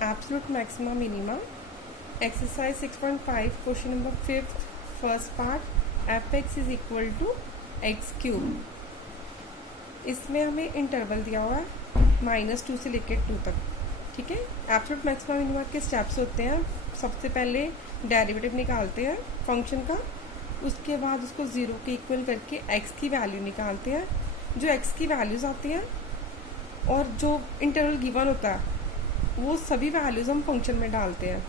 absolute maxima minima, exercise 6.5, question number 5th, first part, fx is equal to x cube. इसमें हमें interval दिया हुआ है -2 से लेकर 2 तक, ठीक है। एब्सोल्यूट मैक्सिमा मिनिमा के स्टेप्स होते हैं, सबसे पहले डेरिवेटिव निकालते हैं फंक्शन का, उसके बाद उसको 0 के इक्वल करके x की वैल्यू निकालते हैं। जो x की वैल्यूज़ आती हैं और जो इंटरवल गिवन होता है वो सभी वैल्यूज़ हम फंक्शन में डालते हैं।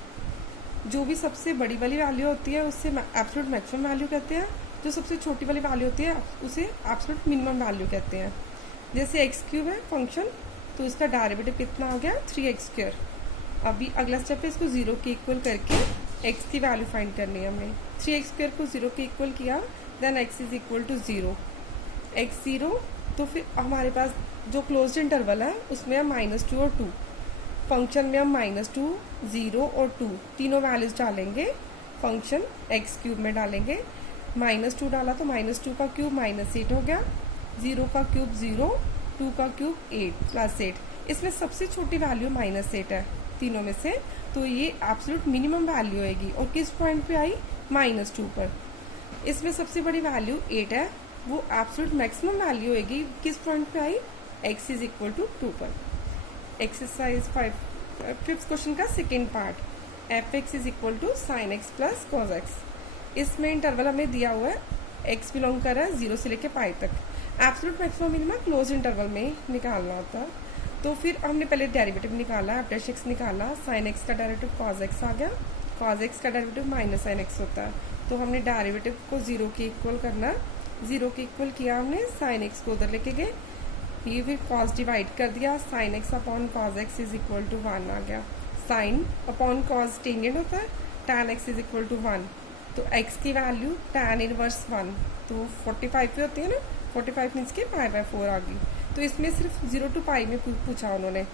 जो भी सबसे बड़ी वाली वैल्यू होती है उससे एब्सोल्यूट मैक्सिमम वैल्यू कहते हैं, जो सबसे छोटी वाली वैल्यू होती है उसे एब्सोल्यूट मिनिमम वैल्यू कहते हैं। जैसे एक्स क्यूब है फंक्शन, तो इसका डेरिवेटिव कितना आ गया 3x²। अभी अगला स्टेप है इसको 0 के इक्वल करके x की वैल्यू फाइंड करनी है हमें। 3x² को 0 के इक्वल किया, then x is equal to 0, x 0, तो फिर हमारे पास जो क्लोज्ड इंटरवल है उसमें हम -2 और 2, फंक्शन में हम -2, 0 और 2 तीनों वैल्यूज डालेंगे, फंक्शन x³ में डालेंगे। -2 डाला तो -2 का क्यूब -8 हो गया, 0 का क्यूब 0, 2 का क्यूब 8 + 8। इसमें सबसे छोटी वैल्यू -8 है तीनों में से, तो ये एब्सोल्यूट मिनिमम वैल्यू आएगी। और किस पॉइंट पे आई? -2 पर। इसमें सबसे बड़ी वैल्यू 8 है, वो एब्सोल्यूट मैक्सिमम वैल्यू होगी किस पॉइंट पे आई? x इज इक्वल टू 2 पर। एक्सरसाइज 5th क्वेश्चन का second part, fx is equal to sin x plus cos x। इसमें इंटरवल हमें दिया हुआ है, x बिलोंग कर रहा है 0 से लेकर पाई तक। Absolute maximum minima close interval में निकालना होता है, तो फिर हमने पहले डेरिवेटिव निकाला, f' निकाला, sin x का डेरिवेटिव cos x आ गया, cos x का डेरिवेटिव -sin x होता है, तो हमने डेरिवेटिव को 0 के इक्वल करना, 0 के इक्वल किया हमने, sin x को उधर लेके गए, ये फिर cos डिवाइड कर दिया, sin x upon cos x is equal to 1 आ गया। sin अपॉन cos टेंजेंट होता है, tan x is equal to 1, तो x की वैल्यू tan इनवर्स 1, तो 45 पे होती है ना, 45 मीन्स के π/4 आ गई। तो इसमें सिर्फ 0 to π में पूछा उन्होंने,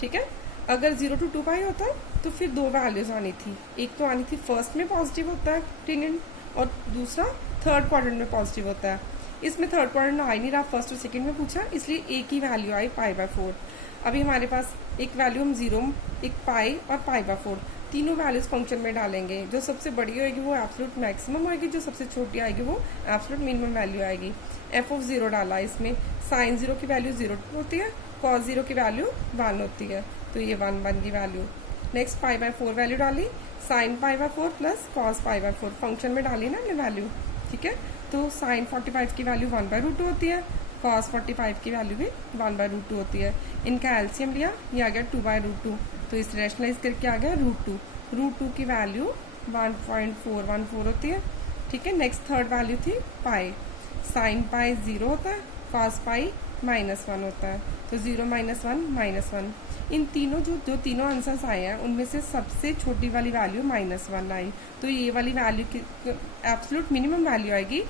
ठीक है। अगर 0 to 2π होता तो फिर 2 वैल्यूज आनी थी, एक तो आनी थी फर्स्ट में पॉजिटिव होता है टेंजेंट, और दूसरा थर्ड क्वाड्रेंट में पॉजिटिव होता है। इसमें थर्ड क्वाड्रेंट आ ही नहीं रहा, फर्स्ट और सेकंड में पूछा, इसलिए एक ही वैल्यू आई π/4। अभी हमारे पास एक वैल्यू हम 0, एक पाई और π/4 तीनों वैल्यूज फंक्शन में डालेंगे। जो सबसे बड़ी होगी वो एब्सोल्यूट मैक्सिमम आएगी, जो सबसे छोटी आएगी वो एब्सोल्यूट मिनिमम वैल्यू आएगी। f(0) डाला, इसमें sin 0 की वैल्यू 0 होती है, cos 0 की वैल्यू 1 होती है, तो ये 1 बन गई वैल्यू। नेक्स्ट π/4 वैल्यू डाली, sin π/4 प्लस cos π/4 फंक्शन में डाली ना हमने वैल्यू, ठीक है। तो sin 45 की वैल्यू 1/√2 होती है, cos 45 की वैल्यू भी 1/√2 होती है। इनका एलसीएम लिया, ये आ गया 2/√2, तो इस रैशनलाइज करके आ गया √2। √2 की वैल्यू 1.414 होती है, ठीक है। नेक्स्ट थर्ड वैल्यू थी पाई, sin पाई 0 होता है, cos पाई -1 होता है, तो 0 - 1 -1। इन तीनों जो तीनों आंसर्स आए हैं उनमें से सबसे छोटी वाली वैल्यू -1 आई, तो ये वाली वैल्यू की एब्सोल्यूट मिनिमम वैल्यू आएगी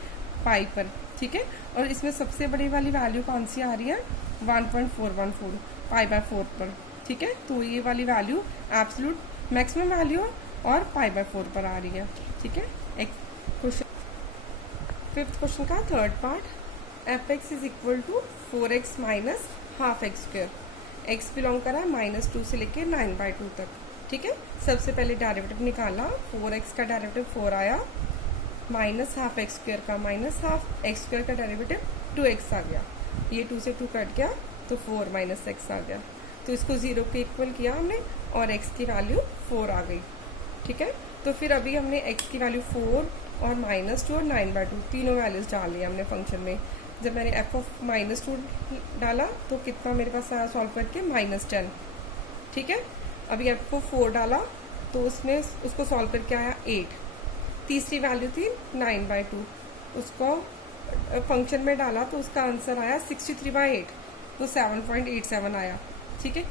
पाई पर, ठीक है। और इसमें सबसे बड़ी वाली वैल्यू कौन सी आ रही है? 1.414 π/4 पर, ठीक है। तो ये वाली वैल्यू एब्सोल्यूट मैक्सिमम वैल्यू और π/4 पर आ रही है, ठीक है। क्वेश्चन 5th क्वेश्चन का third part, fx is equal to 4x minus half x²। x belong करा -2 से लेके 9/2 तक, ठीक है। सबसे पहले डेरिवेटिव निकाला, 4x का डेरिवेटिव 4 आया, माइनस हाफ x² का -हाफ x² का डेरिवेटिव 2x आ गया, ये 2 से 2 कट गया तो 4 - x आ गया, तो इसको 0 के इक्वल किया हमने और x की वैल्यू 4 आ गई, ठीक है। तो फिर अभी हमने x की वैल्यू 4 और -2 और 9/2 तीनों वैल्यूज डाल लिया हमने फंक्शन में। जब मैंने f(-2) डाला तो कितना मेरे पास आया सॉल्व करके? -10, ठीक है। अभी f(4) डाला तो उसमें उसको सॉल्व करके आया 8। तीसरी वैल्यू थी 9/2, उसको फंक्शन में डाला तो उसका आंसर आया 63/8, तो 7.87 आया, ठीक है।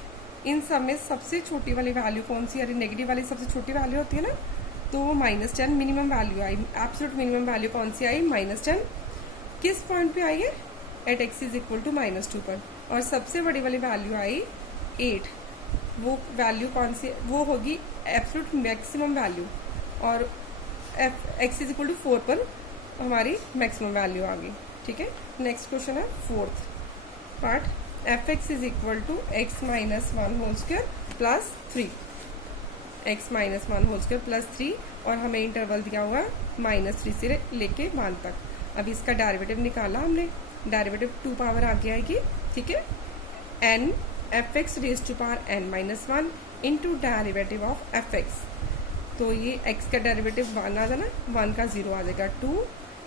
इन सब में सबसे छोटी वाली वैल्यू कौन सी? अरे नेगेटिव वाली सबसे छोटी वैल्यू होती है ना, तो -10 मिनिमम वैल्यू आई। एब्सोल्यूट मिनिमम वैल्यू कौन सी आई? -10। किस पॉइंट पे आई है? At x is equal to -2 पर। और सबसे बड़ी वाली वैल्यू आई 8, वो वैल्यू कौन सी? वो होगी एब्सोल्यूट मैक्सिमम वैल्यू, और x इज इक्वल टू 4 पर हमारी मैक्सिमम वैल्यू आ गई, ठीक है। नेक्स्ट क्वेश्चन है 4th part, F X is equal to x - 1 whole square plus 3। X minus one whole square plus 3, और हमें इंटरवल दिया हुआ है -3 से लेके 1 तक। अभी इसका डेरिवेटिव निकाला हमने, डेरिवेटिव 2 पावर आगे आएगी, ठीक है, n fx raise to power n minus 1 into derivative of fx। तो ये x का डेरिवेटिव 1 आ जाना, 1 का 0 आ जाएगा, 2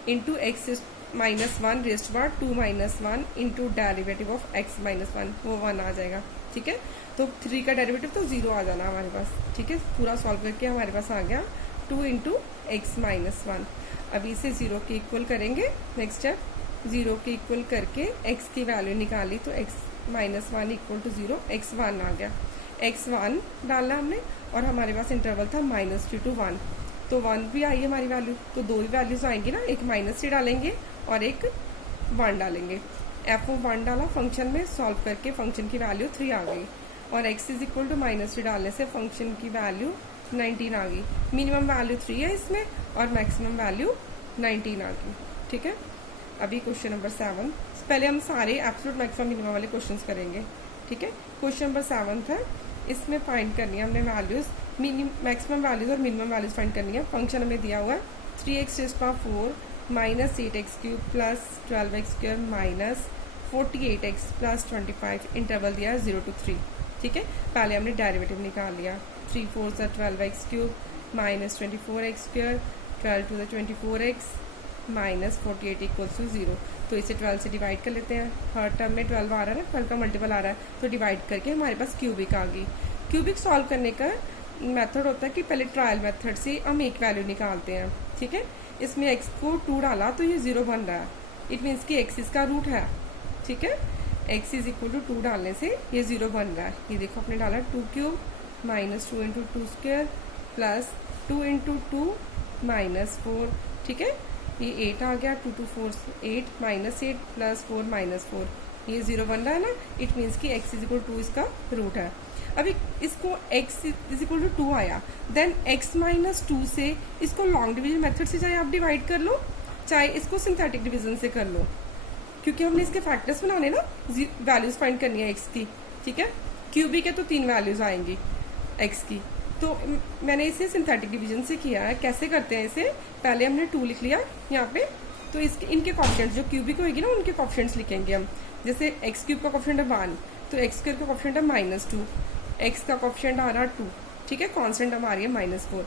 into X minus 1 raise to power 2 minus 1 into derivative of x minus 1, वो 1 आ जाएगा, ठीक है। तो 3 का डेरिवेटिव तो 0 आ जाना हमारे पास, ठीक है। पूरा सॉल्व करके हमारे पास आ गया 2 इंटू एक्स माइनस 1। अभी इसे 0 के इक्वल करेंगे, नेक्स्ट स्टेप 0 के इक्वल करके x की वैल्यू निकाली, तो x minus 1 equal to 0, x1 आ गया, x1 डालना हमने, और हमारे पास इंटरवल था -3 to 1, तो 1 भी आई हमारी वैल्यू, तो 2 ही वैल्यूज आएंगी ना, एक -3 डालेंगे और एक 1 डालेंगे। f1 डाला फंक्शन में, सॉल्व करके फंक्शन की वैल्यू 3 आ गई, और x इज इक्वल टू -3 डालने से फंक्शन की वैल्यू 19 आ गई। मिनिमम वैल्यू 3 है इसमें और मैक्सिमम वैल्यू 19 आ गई, ठीक है। अभी क्वेश्चन नंबर 7, पहले हम सारे एब्सोल्यूट मैक्सिमम मिनिमम वाले क्वेश्चंस करेंगे, ठीक है। क्वेश्चन नंबर 7 है, इसमें फाइंड करनी है हमने वैल्यूज, मैक्सिमम वैल्यूज और मिनिमम वैल्यूज फाइंड करनी है। फंक्शन हमें दिया हुआ है 3x raise to power 4 minus 8x cube plus 12x square minus 48x plus 25, interval दिया है 0 to 3, ठीक है। पहले हमने डेरिवेटिव निकाल लिया, 3 4 सा 12x cube minus 24x square 12 to the 24x minus 48 equals to 0। तो इसे 12 से डिवाइड कर लेते हैं, हर टर्म में 12 आ रहा है ना, 12 का मल्टीपल आ रहा है, तो डिवाइड करके हमारे पास क्यूबिक आ गई। क्यूबिक सॉल्व करने का मेथड होता है कि पहले ट्रायल मेथड से हम एक वैल्यू निकालते हैं, ठीक है। इसमें x को 2 डाला तो ये 0 बन रहा है, इट मीन्स कि x इसका रूट है, ठीक है। x इज इक्वल टू 2 डालने से ये 0 बन रहा है। ये देखो आपने डाला 2 cube minus 2 into 2 square plus 2 into 2 minus 4, ठीक है। ये 8 आ गया, 2 to 4 8 माइनस 8 प्लस 4 माइनस 4, ये 0 बन रहा है ना, इट मीन्स कि x इज इक्वल टू इसका रूट है। अभी इसको x इज इक्वल टू 2 आया, देन x माइनस 2 से इसको लॉन्ग डिवीजन मेथड से चाहे आप डिवाइड कर लो, चाहे इसको सिंथेटिक डिवीजन से कर लो, क्योंकि हमने इसके फैक्टर्स बनाने ना, वैल्यूज फाइंड करनी है x की, ठीक है। क्यूबिक है तो 3 वैल्यूज आएंगी x की, तो मैंने इसे सिंथेटिक डिवीजन से किया है। कैसे करते हैं इसे, पहले हमने 2 लिख लिया यहाँ पे, तो इसके इनके कोएफिशिएंट्स जो क्यूबिक होगी ना उनके कोएफिशिएंट्स लिखेंगे हम। जैसे एक्स क्यूब का कोएफिशिएंट है 1, तो एक्स स्क्वायर का कोएफिशिएंट है -2, एक्स का कोएफिशिएंट आ रहा है 2, ठीक है, कांस्टेंट हमारी है -4।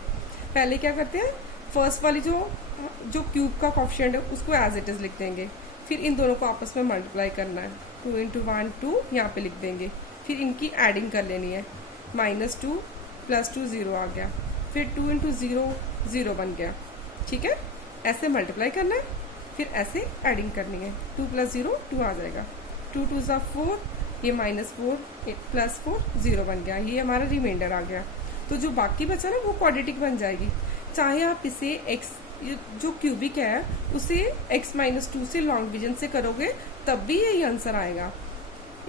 पहले क्या करते हैं, फर्स्ट वाली जो क्यूब का कोएफिशिएंट है उसको एज इट इज लिख देंगे, फिर इन दोनों को आपस में मल्टीप्लाई करना है, 2 इंटू 1 2 यहाँ पे लिख देंगे, फिर इनकी एडिंग कर लेनी है, -2 प्लस 2 0 आ गया, फिर 2 इंटू 0 0 बन गया, ठीक है। ऐसे मल्टीप्लाई करना है, फिर ऐसे एडिंग करनी है, 2 प्लस 0 2 आ जाएगा, 2 2 ज़ा 4, ये -4 प्लस 4 0 बन गया, ये हमारा रिमाइंडर आ गया। तो जो बाकी बचा ना वो क्वाड्रेटिक बन जाएगी। चाहे आप इसे x जो क्यूबिक है उसे x माइनस 2 से लॉन्ग डिवीजन से करोगे तब भी यही आंसर आएगा,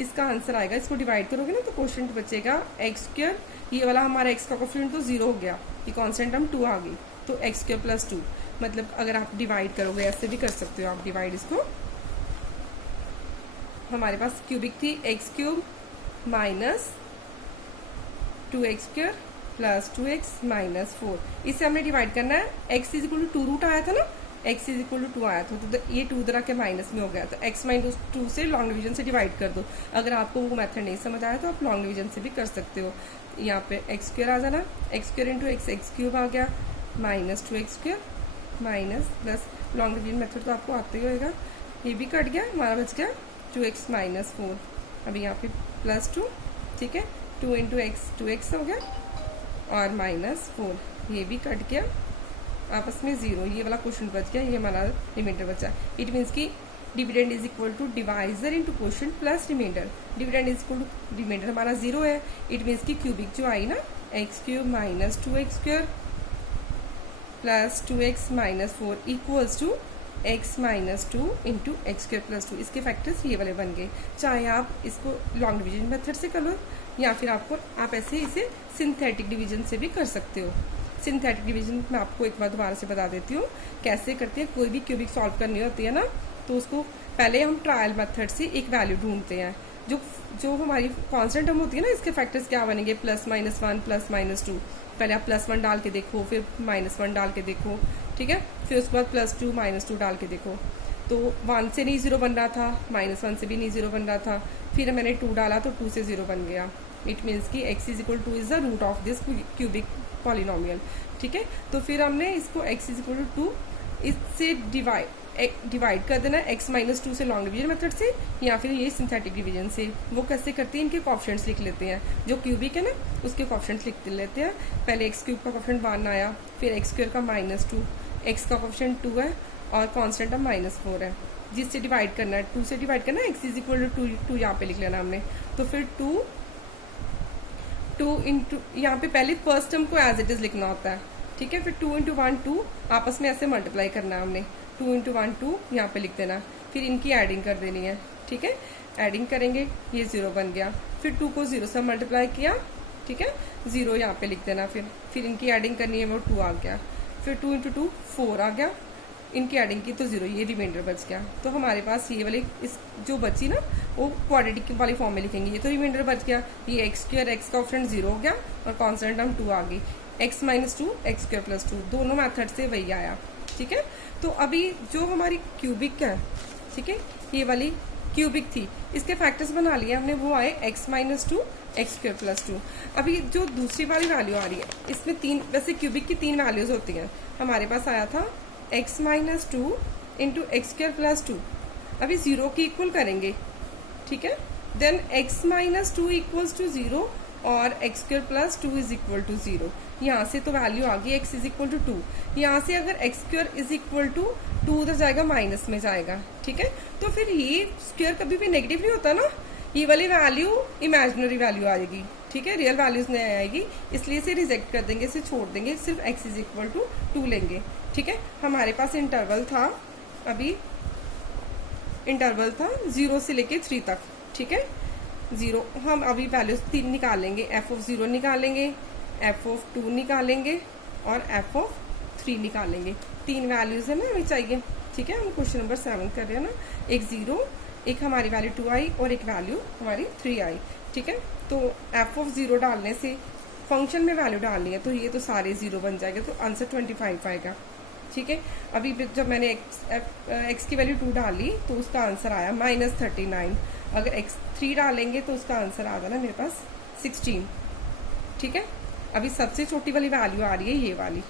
इसका आंसर आएगा। इसको डिवाइड करोगे ना तो क्वोशिएंट बचेगा x स्क्वायर, ये वाला हमारा x का क्वोशिएंट तो 0 हो गया, ये कांस्टेंट हम 2 आ गई, तो x स्क्वायर प्लस 2, मतलब अगर आप डिवाइड करोगे ऐसे भी कर सकते हो आप डिवाइड इसको। हमारे पास क्यूबिक थी x cube minus 2x square plus 2x minus 4, इसे हमने डिवाइड करना है। x is equal to 2 root आया था ना, x इज इक्वल टू 2 आया था, तो ये 2 तरह के माइनस में हो गया, तो x माइनस 2 से लॉन्ग डिवीजन से डिवाइड कर दो। अगर आपको वो मेथड नहीं समझ आया तो आप लॉन्ग डिवीजन से भी कर सकते हो। यहाँ पे x स्क्वायर आ जाना, x square into x cube आ गया, minus 2x square minus plus long division method तो आपको आते ही होगा, ये भी कट गया, हमारा बच गया 2x माइनस 4। अभी यहाँ पे प्लस 2, ठीक है, 2 इंटू x 2x हो गया और माइनस 4, ये भी कट गया, आपस में 0, ये वाला क्वेश्चन बच गया, ये हमारा रिमाइंडर बचा। इट मीन्स कि dividend is equal to divisor into quotient plus remainder. Dividend is equal to remainder हमारा 0 है, इट मीन्स कि क्यूबिक जो आई ना X cube minus 2x square plus 2x minus 4 equals to x minus 2 into X square plus 2, इसके factors ये वाले बन गए। चाहे आप इसको लॉन्ग डिवीजन मेथड से कर लो या फिर आप ऐसे इसे सिंथेटिक डिवीजन से भी कर सकते हो। सिंथेटिक डिवीजन मैं आपको एक बार दोबारा से बता देती हूँ कैसे करते हैं। कोई भी क्यूबिक सॉल्व करनी होती है ना तो उसको पहले हम ट्रायल मेथड से एक वैल्यू ढूंढते हैं, जो जो हमारी कांस्टेंट टर्म होती है ना, इसके फैक्टर्स क्या बनेंगे, +-1 +-2। पहले आप +1 डाल के देखो, फिर -1 डाल के देखो, ठीक है, फिर उसके बाद +2 -2 डाल के देखो। तो 1 से नहीं 0 बन रहा था, -1 से भी नहीं 0 बन रहा था, फिर मैंने 2 डाला तो 2 से 0 बन गया। इट मीन्स कि x = 2 is the root of this cubic polynomial, ठीक है। तो फिर हमने इसको x = 2 इससे डिवाइड कर देना x - 2 से लॉन्ग डिवीजन मेथड से, या फिर ये सिंथेटिक डिवीजन से। वो कैसे करते हैं, इनके कोएफिशिएंट्स लिख लेते हैं, जो क्यूबिक है ना उसके कोएफिशिएंट्स लिख लेते हैं। पहले x³ का कोएफिशिएंट 1 आया, फिर x² का -2, x का कोएफिशिएंट 2 है और कांस्टेंट टर्म -4 है, जिससे डिवाइड करना है, 2 से डिवाइड करना है, x = 2 यहाँ पे लिख लेना हमने। तो फिर 2 इंटू यहाँ पे पहले फर्स्ट टर्म को एज इट इज लिखना होता है, ठीक है। फिर 2 × 1 2 आपस में ऐसे मल्टीप्लाई करना है हमने, 2 × 1 2 यहाँ पे लिख देना, फिर इनकी एडिंग कर देनी है, ठीक है। एडिंग करेंगे, ये 0 बन गया, फिर 2 को 0 से मल्टीप्लाई किया, ठीक है, 0 यहाँ पे लिख देना, फिर इनकी एडिंग करनी है, वो 2 आ गया, फिर 2 × 2 4 आ गया, इनकी एडिंग की तो 0, ये रिमाइंडर बच गया। तो हमारे पास ये वाली इस जो बची ना वो क्वाड्रेटिक वाली फॉर्म में लिखेंगे, ये तो रिमाइंडर बच गया। ये x² x का ऑप्शन 0 हो गया और कांस्टेंट टर्म 2 आ गई, x - 2 x² + 2, दोनों मेथड से वही आया, ठीक है। तो अभी जो हमारी क्यूबिक है, ठीक है, ये वाली क्यूबिक थी, इसके फैक्टर्स बना लिए हमने, वो आए x - 2 x² + 2। अभी जो दूसरी वाली वैल्यू आ रही है, इसमें 3, वैसे क्यूबिक की 3 वैल्यूज होती हैं। हमारे पास आया था x - 2 × x² + 2, अभी 0 की इक्वल करेंगे, ठीक है। देन x - 2 = 0 और x² + 2 = 0। यहाँ से तो वैल्यू आ गई x = 2, यहाँ से अगर x² = 2 उधर जाएगा, माइनस में जाएगा, ठीक है। तो फिर ये स्क्वायर कभी भी नेगेटिव नहीं होता ना, ये वाली वैल्यू इमेजिनरी वैल्यू आएगी, ठीक है, रियल वैल्यूज नहीं आएगी, इसलिए इसे रिजेक्ट कर देंगे, इसे छोड़ देंगे, सिर्फ x = 2 लेंगे, ठीक है। हमारे पास इंटरवल था, अभी इंटरवल था 0 से लेके 3 तक, ठीक है। 0 हम अभी वैल्यूज 3 निकालेंगे, f(0) निकालेंगे, f(2) निकालेंगे और f(3) निकालेंगे। 3 वैल्यूज है ना हमें चाहिए, ठीक है। हम क्वेश्चन नंबर 7 कर रहे हैं ना, एक 0, एक हमारी वैल्यू 2 आई और एक वैल्यू हमारी 3 आई, ठीक है। तो f(0) डालने से फंक्शन में वैल्यू डालनी है, तो ये तो सारे 0 बन जाएंगे, तो आंसर 25 आएगा, ठीक है। अभी जब मैंने x की वैल्यू 2 डाली तो उसका आंसर आया -39। अगर x3 डालेंगे तो उसका आंसर आ जाना मेरे पास 16, ठीक है। अभी सबसे छोटी वाली वैल्यू आ रही है ये वाली,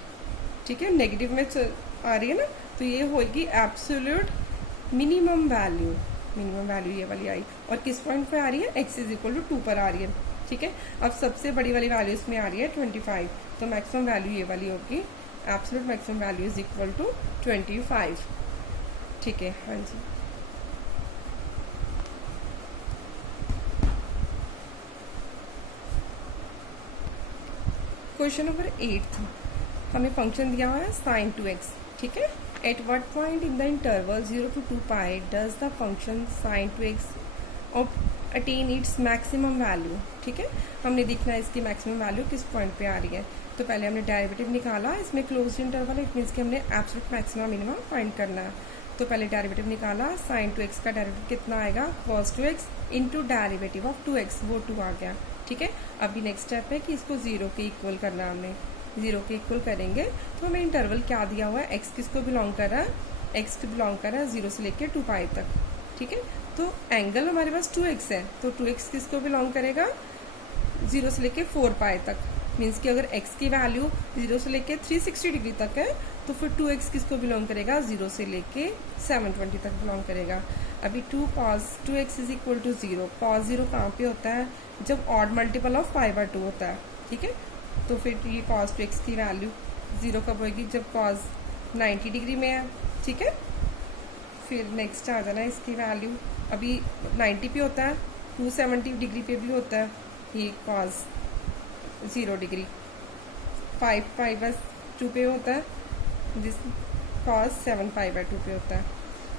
ठीक है, नेगेटिव में आ रही है ना, तो ये होगी एब्सोल्यूट मिनिमम वैल्यू ये वाली आई, और किस पॉइंट पे आ रही है, x = 2 पर आ रही है, ठीक है। अब सबसे बड़ी वाली वैल्यू इसमें आ रही है 25, तो मैक्सिमम वैल्यू ये वाली होगी, एब्सोल्यूट मैक्सिमम वैल्यू = 25, ठीक है। हाँ जी, क्वेश्चन नंबर 8 हमें फंक्शन दिया हुआ है sin 2x, ठीक है। At what point in the interval 0 to 2π does the function sin 2x attain its maximum value, ठीक है। हमने देखना है इसकी मैक्सिमम वैल्यू किस पॉइंट पे आ रही है। तो पहले हमने डेरिवेटिव निकाला, इसमें क्लोज्ड इंटरवल, इट मीन्स कि हमने एब्सोल्यूट मैक्सिमम मिनिमम फाइंड करना है। तो पहले डेरिवेटिव निकाला, sin 2x का डेरिवेटिव कितना आएगा, cos 2x into derivative of 2x, वो 2 आ गया, ठीक है। अभी नेक्स्ट स्टेप है कि इसको 0 के इक्वल करना है, हमने 0 के इक्वल करेंगे तो हमें इंटरवल क्या दिया हुआ है, x किसको बिलोंग कर रहा है, x को बिलोंग कर रहा है 0 से लेकर 2π तक, ठीक है। तो एंगल हमारे पास 2x है, तो 2x किसको बिलोंग करेगा, 0 से लेकर 4π तक, मीन्स कि अगर x की वैल्यू 0 से लेकर 360 डिग्री तक है तो फिर 2x किसको बिलोंग करेगा, 0 से लेके 720 तक बिलोंग करेगा। अभी 2 cos 2x = 0, cos 0 कहाँ पे होता है, जब ऑड मल्टीपल ऑफ π/2 होता है, ठीक है। तो फिर ये cos 2x की वैल्यू 0 कब होगी, जब cos 90 डिग्री में है, ठीक है। फिर नेक्स्ट आ जाना इसकी वैल्यू, अभी 90 पे होता है, 270 डिग्री पे भी होता है, ये cos 0 डिग्री, 5π/2 पे होता है, जिस cos 7π/2 पे होता है,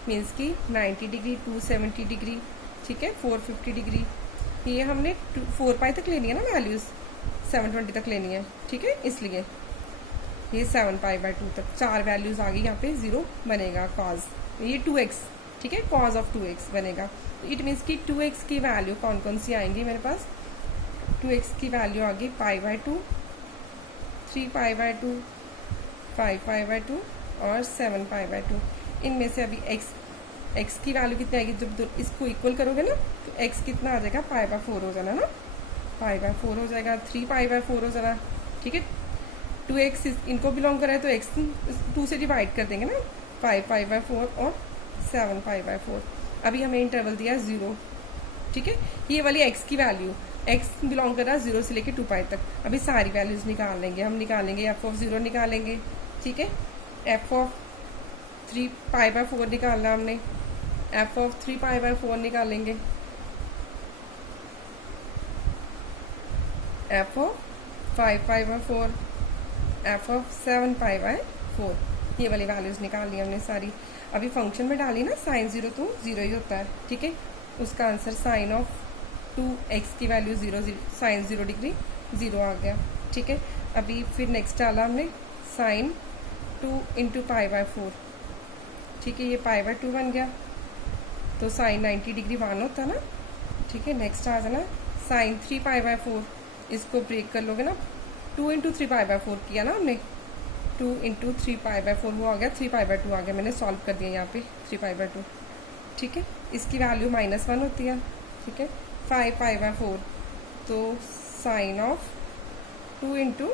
मीन्स कि 90 डिग्री, 270 डिग्री, ठीक है, 450 डिग्री, ये हमने 4π तक लेनी है ना वैल्यूज़, 720 तक लेनी है, ठीक है, इसलिए ये 7π/2 तक 4 वैल्यूज़ आ गई, यहाँ पे 0 बनेगा cos, ये 2x ठीक है, कॉज ऑफ 2x बनेगा। तो इट मीन्स कि 2x की वैल्यू कौन कौन सी आएंगी मेरे पास, 2x की वैल्यू आ गई π/2, 3π/2, 5π/2 और 7π/2। इनमें से अभी x की वैल्यू कितनी आएगी, जब इसको इक्वल करोगे ना तो x कितना आ जाएगा, π/4 हो जाना ना, π/4 हो जाएगा, 3π/4 हो जाना। ठीक है, 2x इनको बिलोंग कर रहा है तो x 2 से डिवाइड कर देंगे ना, 5π/4 और 7π/4। अभी हमें इंटरवल दिया 0। ठीक है, ये वाली x की वैल्यू, x बिलोंग कर रहा है 0 से लेके 2π तक। अभी सारी वैल्यूज निकाल लेंगे, हम निकालेंगे f(0) निकालेंगे। ठीक है, f(3π/4) निकालना हमने, f(3π/4) निकालेंगे, f(5π/4), f(7π/4), ये वाली वैल्यूज निकाल ली हमने सारी। अभी फंक्शन में डाली ना साइन 0 तो 0 ही होता है। ठीक है, उसका आंसर साइन ऑफ 2x की वैल्यू 0, साइन 0 डिग्री 0 आ गया। ठीक है, अभी फिर नेक्स्ट डाला हमने साइन 2 × π/4। ठीक है, ये π/2 बन गया, तो साइन 90 डिग्री 1 होता है ना। ठीक है, नेक्स्ट आ जाना साइन 3π/4, इसको ब्रेक कर लोगे ना, 2 × 3π/4 किया ना हमने, 2 × 3π/4 वो आ गया, 3π/2 आ गया, मैंने सॉल्व कर दिया यहाँ पे 3π/2। ठीक है, इसकी वैल्यू -1 होती है। ठीक है, 5π/4, तो साइन ऑफ 2 ×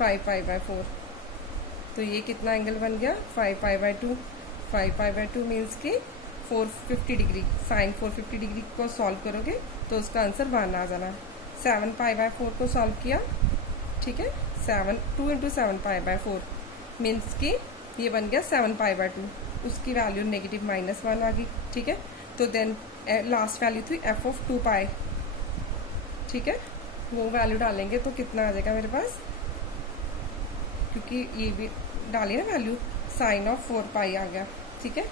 5π/4, तो ये कितना एंगल बन गया, 5π/2। 5π/2 मीन्स कि 450 डिग्री, साइन 450 डिग्री को सॉल्व करोगे तो उसका आंसर 1 आ जाना। 7π/4 को सॉल्व किया। ठीक है, 2 × 7π/4 मीन्स कि ये बन गया 7π/2, उसकी वैल्यू नेगेटिव -1 आ गई। ठीक है, तो देन लास्ट वैल्यू थी f(2π). ठीक है, वो वैल्यू डालेंगे तो कितना आ जाएगा मेरे पास, क्योंकि ये भी डाली ना वैल्यू, साइन ऑफ 4π आ गया। ठीक है,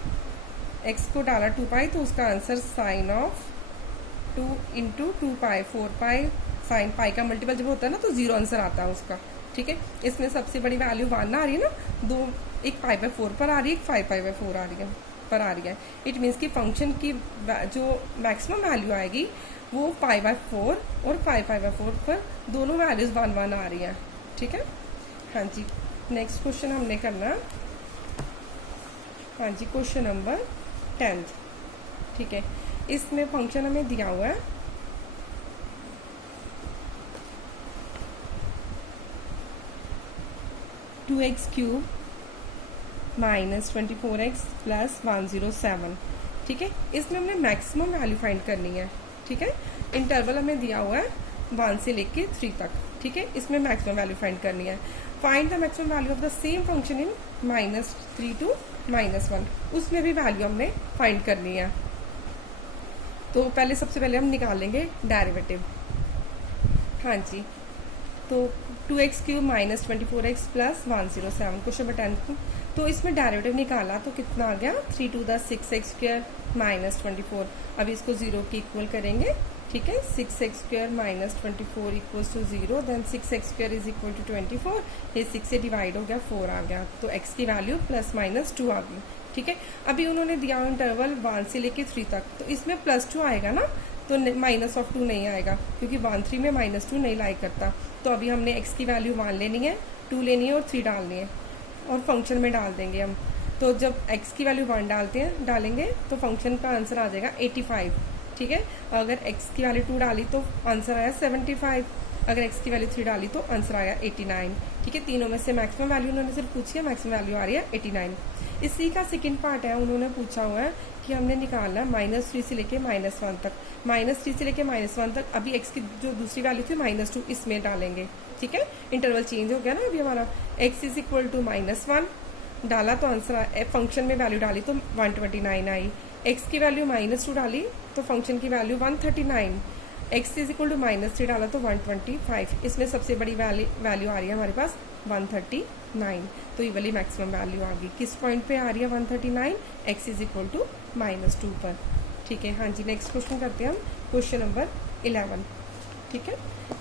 x को डाला 2π तो उसका answer sine of 2 × 2π, 4π, sine pi का मल्टीपल जब होता है ना तो 0 आंसर आता है उसका। ठीक है, इसमें सबसे बड़ी वैल्यू 1 आ रही है ना, एक π/4 पर आ रही है, एक 5π/4 आ रही है। इट मीन्स कि फंक्शन की जो मैक्सिमम वैल्यू आएगी वो π/4 और 5π/4 पर दोनों वैल्यूज 1 आ रही हैं। ठीक है, हाँ जी, नेक्स्ट क्वेश्चन हमने करना, हाँ जी, क्वेश्चन नंबर 10। ठीक है, इसमें फंक्शन हमें दिया हुआ है 2x³ - 24x + 107। ठीक है, इसमें हमने मैक्सिमम वैल्यू फाइंड करनी है। ठीक है, इंटरवल हमें दिया हुआ है 1 से लेके 3 तक। ठीक है, इसमें मैक्सिमम वैल्यू फाइंड करनी है। Find the maximum value of the same function in -3 to -1, उसमें भी वैल्यू हमने फाइंड करनी है। तो सबसे पहले हम निकालेंगे डेरिवेटिव। हाँ जी, तो 2x³ - 24x + 107, क्वेश्चन नंबर 10। तो इसमें डेरिवेटिव निकाला तो कितना आ गया, 3 to the 6x² - 24। अब इसको 0 की इक्वल करेंगे। ठीक है, 6x² - 24 = 0, देन 6x² = 24। ये 6 से डिवाइड हो गया, 4 आ गया, तो x की वैल्यू +-2 आ गई। ठीक है, अभी उन्होंने दिया इंटरवल 1 से लेके 3 तक, तो इसमें +2 आएगा ना, तो -2 नहीं आएगा, क्योंकि 1 3 में -2 नहीं लाइक करता। तो अभी हमने x की वैल्यू 1 लेनी है, 2 लेनी है और 3 डालनी है, और फंक्शन में डाल देंगे हम। तो जब x की वैल्यू 1 डालेंगे तो फंक्शन का आंसर आ जाएगा 85। ठीक है, अगर x की वैल्यू 2 डाली तो आंसर आया 75, अगर x की वैल्यू 3 डाली तो आंसर आया 89। ठीक है, तीनों में से मैक्सिमम वैल्यू उन्होंने सिर्फ पूछी है, मैक्सिमम वैल्यू आ रही है 89। इसी का सेकंड पार्ट है, उन्होंने पूछा हुआ है कि हमने निकालना है -3 से लेके -1 तक। -3 से लेके -1 तक, अभी x की जो दूसरी वैल्यू थी -2 इसमें डालेंगे। ठीक है, इंटरवल चेंज हो गया ना अभी हमारा, x = -1 डाला तो आंसर, फंक्शन में वैल्यू डाली तो 129 आई। x की वैल्यू -2 डाली तो फंक्शन की वैल्यू 139, x = -3 डाला तो 125। इसमें सबसे बड़ी वैल्यू आ रही है हमारे पास 139, तो ये वाली मैक्सिमम वैल्यू आ गई। किस पॉइंट पे आ रही है 139, x = -2 पर। ठीक है, हाँ जी, नेक्स्ट क्वेश्चन करते हैं हम, क्वेश्चन नंबर 11। ठीक है,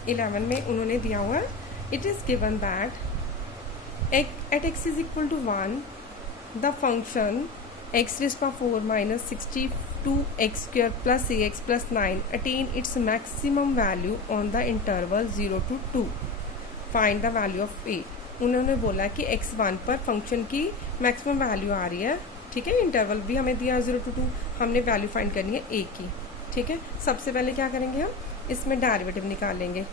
11 में उन्होंने दिया हुआ है, it is given that at x = 1 the function x raise power 4 minus 62x² plus ax plus 9 attain its maximum value on the interval 0 to 2। Find the value of A. उन्होंने बोला कि x1 पर फंक्शन की maximum value आ रही है, ठीक है। Interval भी हमें दिया 0 to 2, हमने वैल्यू फाइंड करनी है ए की, ठीक है। सबसे पहले क्या करेंगे, हम इसमें डेरिवेटिव निकालेंगे।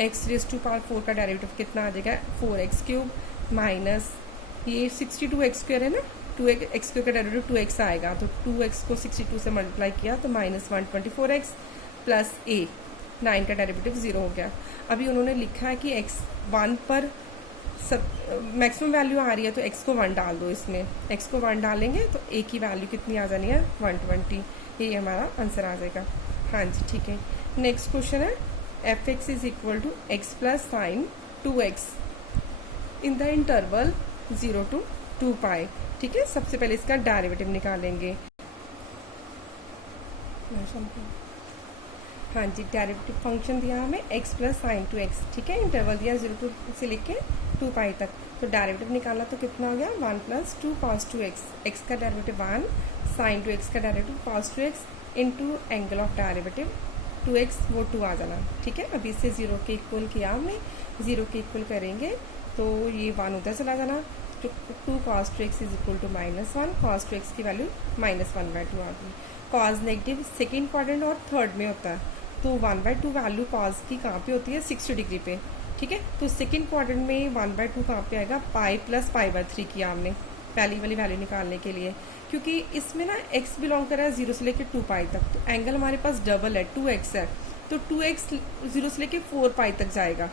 एक्स रेज़ टू पावर 4 का डेरिवेटिव कितना आ जाएगा, 4x³ माइनस ये 62x² है ना, 2x² का डेरिवेटिव 2x आएगा, तो 2x को 62 से मल्टीप्लाई किया तो माइनस 124x प्लस a 9 का डेरिवेटिव 0 हो गया। अभी उन्होंने लिखा है कि x1 पर सब मैक्सिमम वैल्यू आ रही है, तो x को 1 डाल दो। इसमें x को 1 डालेंगे तो a की वैल्यू कितनी आ जानी है, 120। ये हमारा आंसर आ जाएगा। हाँ जी, ठीक है। नेक्स्ट क्वेश्चन है f(x) is equal to x plus sine 2x in the interval 0 to 2 pi, ठीक है। सबसे पहले इसका डेरिवेटिव निकालेंगे। हाँ जी, डेरिवेटिव फंक्शन दिया हमें x प्लस साइन 2x, ठीक है। इंटरवल दिया 0 to से लेके 2 पाई तक, तो डेरिवेटिव निकाला तो कितना हो गया, 1 प्लस 2 cos 2x, x का डेरिवेटिव 1, साइन 2x का derivative cos 2x into angle of derivative 2x, वो 2 आ जाना, ठीक है। अभी इसे 0 के इक्वल किया हमने, 0 के इक्वल करेंगे तो ये 1 उधर चला जाना, तो 2 cos 2x is equal to -1, cos 2x की वैल्यू -1/2 आ गई। cos नेगेटिव सेकेंड क्वाड्रेंट और थर्ड में होता है, तो 1/2 वैल्यू cos की कहाँ पे होती है, 60 डिग्री पे, ठीक है। तो सेकेंड क्वाड्रेंट में 1/2 कहाँ पे आएगा, पाई प्लस पाई/3 किया हमने पहली वाली वैल्यू निकालने के लिए, क्योंकि इसमें ना x बिलोंग कर रहा है 0 से लेकर 2 पाई तक, तो एंगल हमारे पास डबल है, 2x है, तो 2x 0 से लेकर 4 पाई तक जाएगा,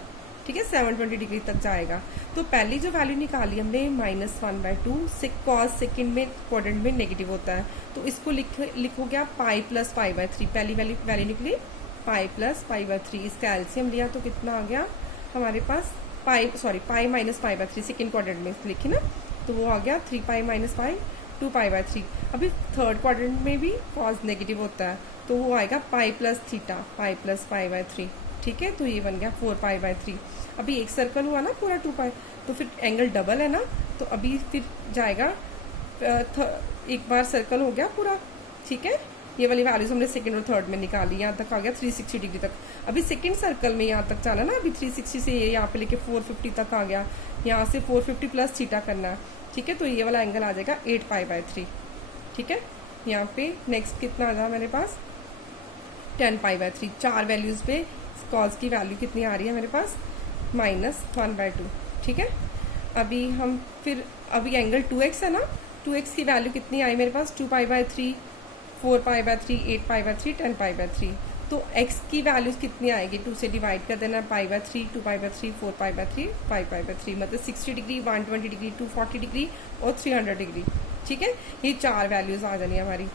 ठीक है, 720 डिग्री तक जाएगा। तो पहली जो वैल्यू निकाली हमने -1/2 से, कॉस सेकेंड में क्वाड्रेंट में नेगेटिव होता है, तो इसको लिखो क्या, पाई प्लस पाई/3, पहली वैल्यू निकली पाई प्लस पाई/3, इसका एलसीएम लिया तो कितना आ गया हमारे पास, पाई माइनस पाई/3 सेकेंड क्वाड्रेंट में लिखी ना, तो वो आ गया 3 पाई माइनस पाई 2 पाई/3। अभी थर्ड क्वाड्रेंट में भी कॉस नेगेटिव होता है, तो वो आएगा pi plus theta, pi plus पाई/3, ठीक है। तो ये बन गया 4 पाई/3। अभी एक सर्कल हुआ ना पूरा 2 पाई, तो फिर एंगल डबल है ना, तो अभी फिर जाएगा एक बार सर्कल हो गया पूरा, ठीक है। ये वाली वैल्यूज हमने सेकंड और थर्ड में निकाली, यहाँ तक आ गया 360 डिग्री तक। अभी सेकंड सर्कल में यहाँ तक जाना ना, अभी 360 से ये यहाँ पे लेके 450 तक आ गया, यहाँ से 450 प्लस थीटा करना है, ठीक है। तो ये वाला एंगल आ जाएगा 8 पाई/3, ठीक है। यहाँ पे नेक्स्ट कितना आ जाए मेरे पास, 10 पाई/3। 4 वैल्यूज पे कॉस की वैल्यू कितनी आ रही है मेरे पास, -1/2, ठीक है। अभी हम फिर अभी एंगल 2x है ना, 2x की वैल्यू कितनी आई मेरे पास, 2 पाई/3, 4 पाई/3, 8 पाई/3, 10 पाई/3। तो x की वैल्यूज कितनी आएगी, 2 से डिवाइड कर देना, पाई/3, 2 पाई/3, 4 पाई/3, 5 पाई/3, मतलब 60 डिग्री, 120 डिग्री, 240 डिग्री और 300 डिग्री, ठीक है। ये 4 वैल्यूज आ जानी है हमारी।